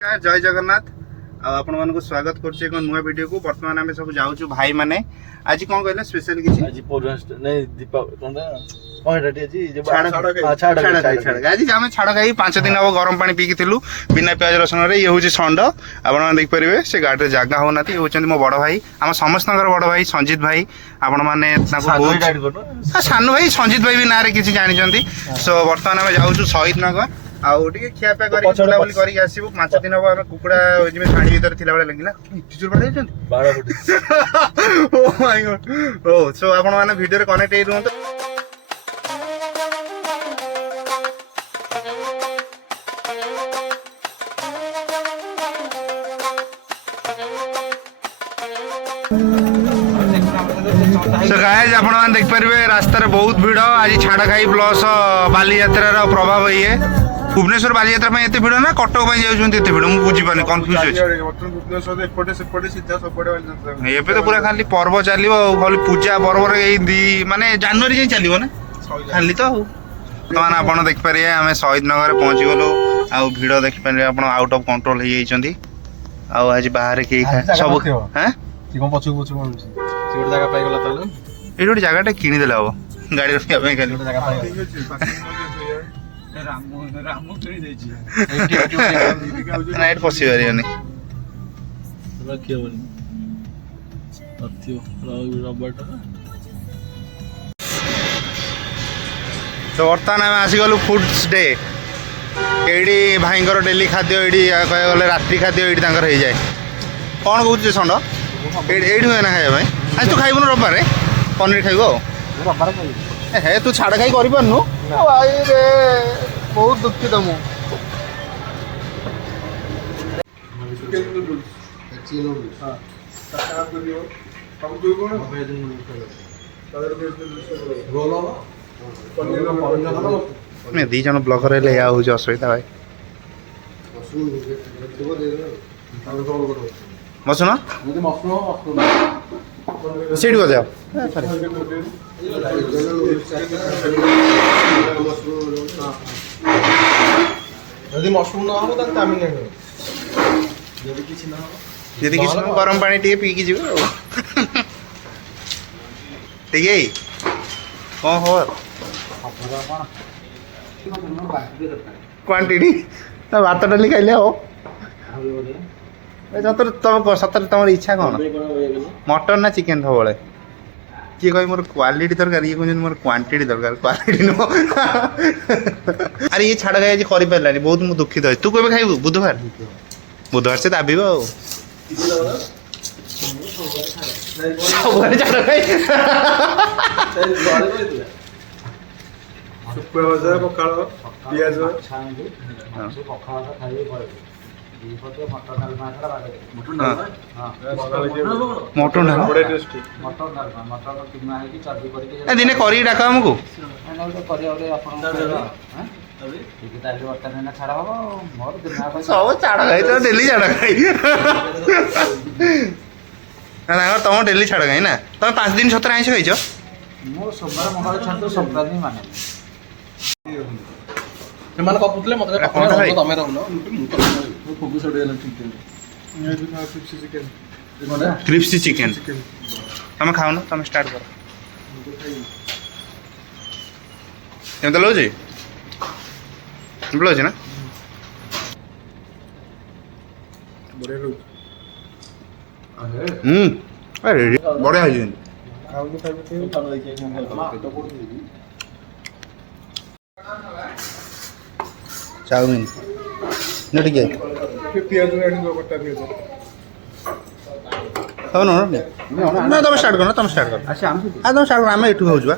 जय जगन्नाथ आपण मानक स्वागत करछे एक नुवा वीडियो को। वर्तमान आमे सब जाउछु भाई माने आज कोन कहले स्पेशल किछि आज पौरास्ट नै दीपा कोनदा कोनडाटी आज जे छाड़ आज आमे छाड़ खाई 5 दिन अब गरम पानी पीकी थिलु बिना प्याज रसुन रे। ये होछि संड आपण मान देख परिबे से गाडी रे जागा हो नाती होचंदी मो बड़ भाई हम समस्तनगर बड़ भाई संजीत भाई आपण माने ताको बहुत सानु भाई संजीत भाई भी नारे किछि जानि जंती। सो वर्तमान आमे जाउछु शहीद नगर आउ टिके खिया पे करी बुलाबुली करी आसीबु। 5 दिन अब हम कुकुडा जिमे छाणी भीतर थिला बेले लगिला टिचुर पडै जंती 12 फुट ओ माय गॉड। ओ सो आपण माने वीडियो रे कनेक्ट हे रहंतो। सो गाइस आपण मान देख परिबे रास्ता रे बहुत भीड़ आज छाड़ा खाई प्लस बाली यात्रा रो प्रभाव ये भुवनेश्वर बाली यात्रा में एते भीड़ ना कटक में जाउछन एते भीड़ मु बुझी पानी कंफ्यूज अछि। भुवनेश्वर एपटे सेपटे सीधा सबपटे वाली यात्रा एपे तो पूरा खाली पर्व चलिबो खाली पूजा पर्व रे ए दी माने जनवरी जे चलिबो ना खाली तो तमान आपण देख परिए हमें शहीद नगर पहुंची गेलो आ भीड़ देख परिए आपण आउट ऑफ कंट्रोल हे जाइछंती आ आज बाहर के सब हैं की कोन पछु पछु कोन से गोटे जगह पाइ गेला तले ए गोटे जगह किनी देला हो गाड़ी रखिया पे खाली जगह पाइ रामू करी जाई छी नाइट पसी बारियानी रखियो बोली अथियो रबट तो वर्तमान आम आसी गलु फूड्स डे एडी भाईंकर डेली खाद्य एडी कह गले रात्रि खाद्य एडी तांकर हो जाए कौन कहूँ षंड एडी हुए ना खाଇବା ପାଇଁ आज तू खाइबुन रविवार पनीर खाइबो रबार खाइ हे तू छाड़ खाई करि पारनु भाई रे बहुत दुखित मु मैं दी जन ब्लॉगर ले या हो असुविधा भाई मसुना सीट को जाओ यदि मशरूम ना हो त तामिल नै यदि किछ ना हो यदि किछ ना गरम पानी टिके पी की जीव ठीक है कौन हो क्वांटिटी ना भात डाली खाइले हो सतर तुम सतर तुम इच्छा कौन मटन ना चिकेन सबले किए कह मोर क्वालिटी दरकार ये कहते मोर क्वांटिटी दरकार क्वालिटी नुह अरे ये छाड़ खाई आज कर बहुत मुझे दुखित है। तू कब खाइबू बुधवार बुधवार से दाबिब सब छाड़ खाई मटन दिने कर डाक आमको सब छाड़ खाई तो डेली छाड़ खाई ना तुम डेली छाड़ खाई ना तुम 5 दिन सतर आइस खाई सोमवार मंगल छाड़ संक्रांति माने ସେମାନେ କପୁଥିଲେ ମତେ କପଡା ତମେ ରହୁନ ମୁଁ ଫୋକସ୍ ଅଡେ ହେଲା ଠିକ୍ ଠିକ୍ क्रिस्पी चिकन तुम खाओ ना तुम स्टार्ट कर केमता लगुच लगुच ना अरे बढ़िया है चाउमिन न ठीक है पियाज रेडी दो कट्टा पियाज तब ना तुम स्टार्ट करो तुम स्टार्ट कर अच्छा तुम स्टार्ट कर आम एठू होजुआ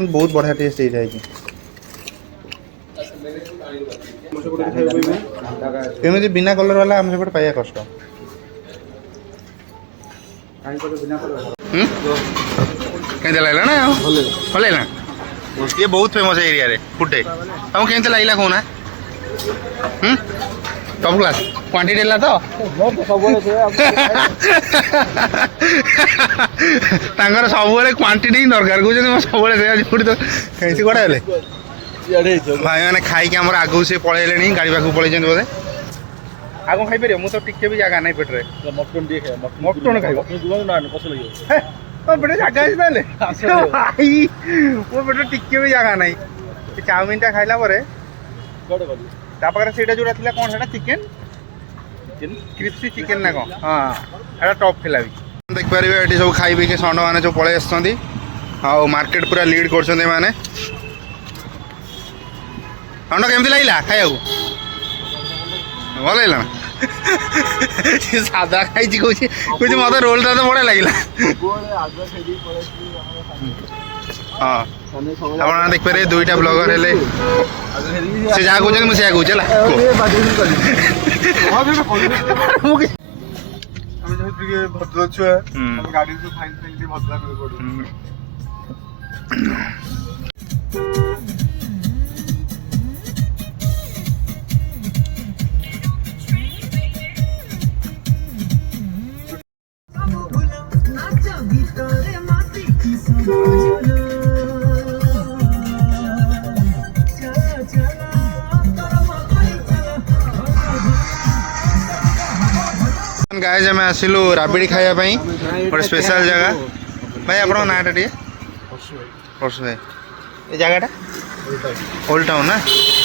बहुत बढ़िया टेस्ट हो जाए एमती बिना कलर वाला आम सेपटे पाइबा कष्ट केमती लगला ना भल लगला ये बहुत फेमस है एरिया रे फुटे तुमको केमती लगला कहना ଟପ୍ କ୍ଲାସ୍ କ୍ୱାଣ୍ଟିଟି ହେଲା ତ ତାଙ୍କର ସବୁବେଳେ କ୍ୱାଣ୍ଟିଟି ହିଁ ଦରକାର କହୁଛନ୍ତି ମୁଁ ସବୁବେଳେ ସେ ଆଜି ଫୁଟି ତ ଖାଇଛି କୁଆଡ଼େ ହେଲେ ଭାଇମାନେ ଖାଇକି ଆମର ଆଗକୁ ସେ ପଳେଇଲେଣି ଗାଡ଼ି ପାଖକୁ ପଳେଇଛନ୍ତି ବୋଧେ ଆଉ କ'ଣ ଖାଇପାରିବ ମୁଁ ତ ଟିକେ ବି ଜାଗା ନାହିଁ ପେଟରେ ମଟନ୍ ଟିକେ ଖାଇବା ମଟନ୍ ଖାଇବ କଷ ଲାଗିବ ମୋ ପେଟରେ ଜାଗା ଅଛି ତାହେଲେ ଭାଇ ମୋ ପେଟରେ ଟିକେ ବି ଜାଗା ନାହିଁ ସେ ଚାଉମିନଟା ଖାଇଲା ପରେ କୁଆଡ଼େ ଗଲି ତା ପାଖରେ ସେଇଟା ଯୋଉଟା ଥିଲା କ'ଣ ସେଇଟା ଚିକେନ କ୍ରିସ୍ପି ଚିକେନ ନା କ'ଣ ହଁ ସେଇଟା ଟପ୍ ଥିଲା ବି ଦେଖିପାରିବେ ଏଠି ସବୁ ଖାଇ ପିଇକି ଷଣ୍ଢ ମାନେ ସବୁ ପଳେଇ ଆସିଛନ୍ତି ଆଉ ମାର୍କେଟ ପୁରା ଲିଡ୍ କରୁଛନ୍ତି ଏମାନେ ଷଣ୍ଢ କେମିତି ଲାଗିଲା ଖାଇବାକୁ ଭଲ ଲାଗିଲା ନା ସାଧା ଖାଇଛି କହୁଛି କହୁଛି ମତେ ରୋଲଟା ତ ବଢ଼ିଆ ଲାଗିଲା ହଁ ଆପଣମାନେ ଦେଖିପାରିବେ ଦୁଇଟା ବ୍ଲଗର ହେଲେ ସେ ଯାହା କହୁଛନ୍ତି ମୁଁ ସେୟା କହୁଛି ହେଲା ଆମେ ଯେହେତୁ ଟିକେ ଭଦ୍ର ଛୁଆ ଆମେ ଗାଡ଼ି ଫାଇନ୍ ଟିକେ ଭଦ୍ରା କରିବାକୁ ପଡ଼ିବ गाइज आम आसिलु राबिड़ी खावाई गोटे स्पेशल जगह भाई आप नाटा टे परसु भाई ये जगह ओल्ड टाउन ना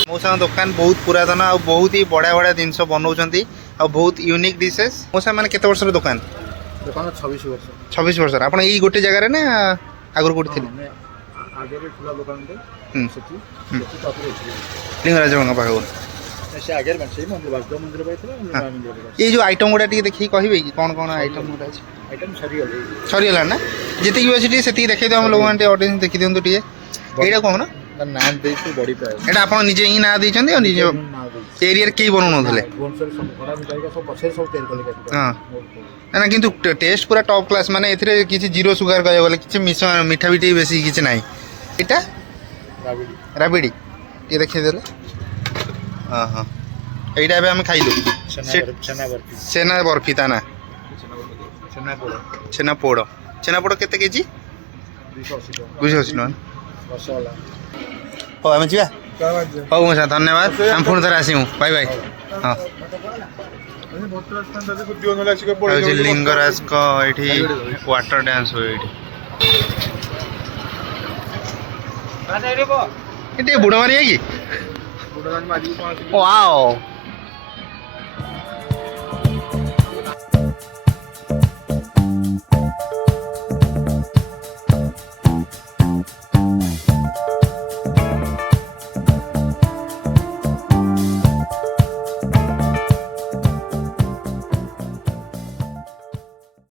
मौसा दुकान बहुत पुरातन आ बहुत ही बढ़िया बढ़िया जिन बनाऊँ आ बहुत यूनिक डिशेस मौसा मैंने केते वर्ष दुकान 26 वर्ष आप गोटे जगह ना आगुरी कौटी थी लिंगराज पाख ये जो आइटम गुड़ा देखिए कहे कि कौन कौन आइटम गुड़ा सरीगला ना जी भी अच्छे से देखिए आम लोग ऑडियंस देखी दिखाँ टे यहाँ कौन यहाँ आप निजे ही ना देते निज एरिया कई बनाऊन हाँ ना कि टेस्ट पूरा टॉप क्लास माने ए किसी जीरो सुगर कह गले कि मीठा भी बेसी किसी ना यहाँ राबिड़ी ये देखिए हाँ हाँ यहीटा आम खाइलु छेना बर्फी ता ना छेनापोड़ छेनापोड़ केते केजी 280 टका हो आम जा हो मौसा धन्यवाद आम पुणी थोड़े आसमु बाय बाय हाँ लिंगराज को ये वाटर डांस हुए ये बुढ़ मारी है कि वाओ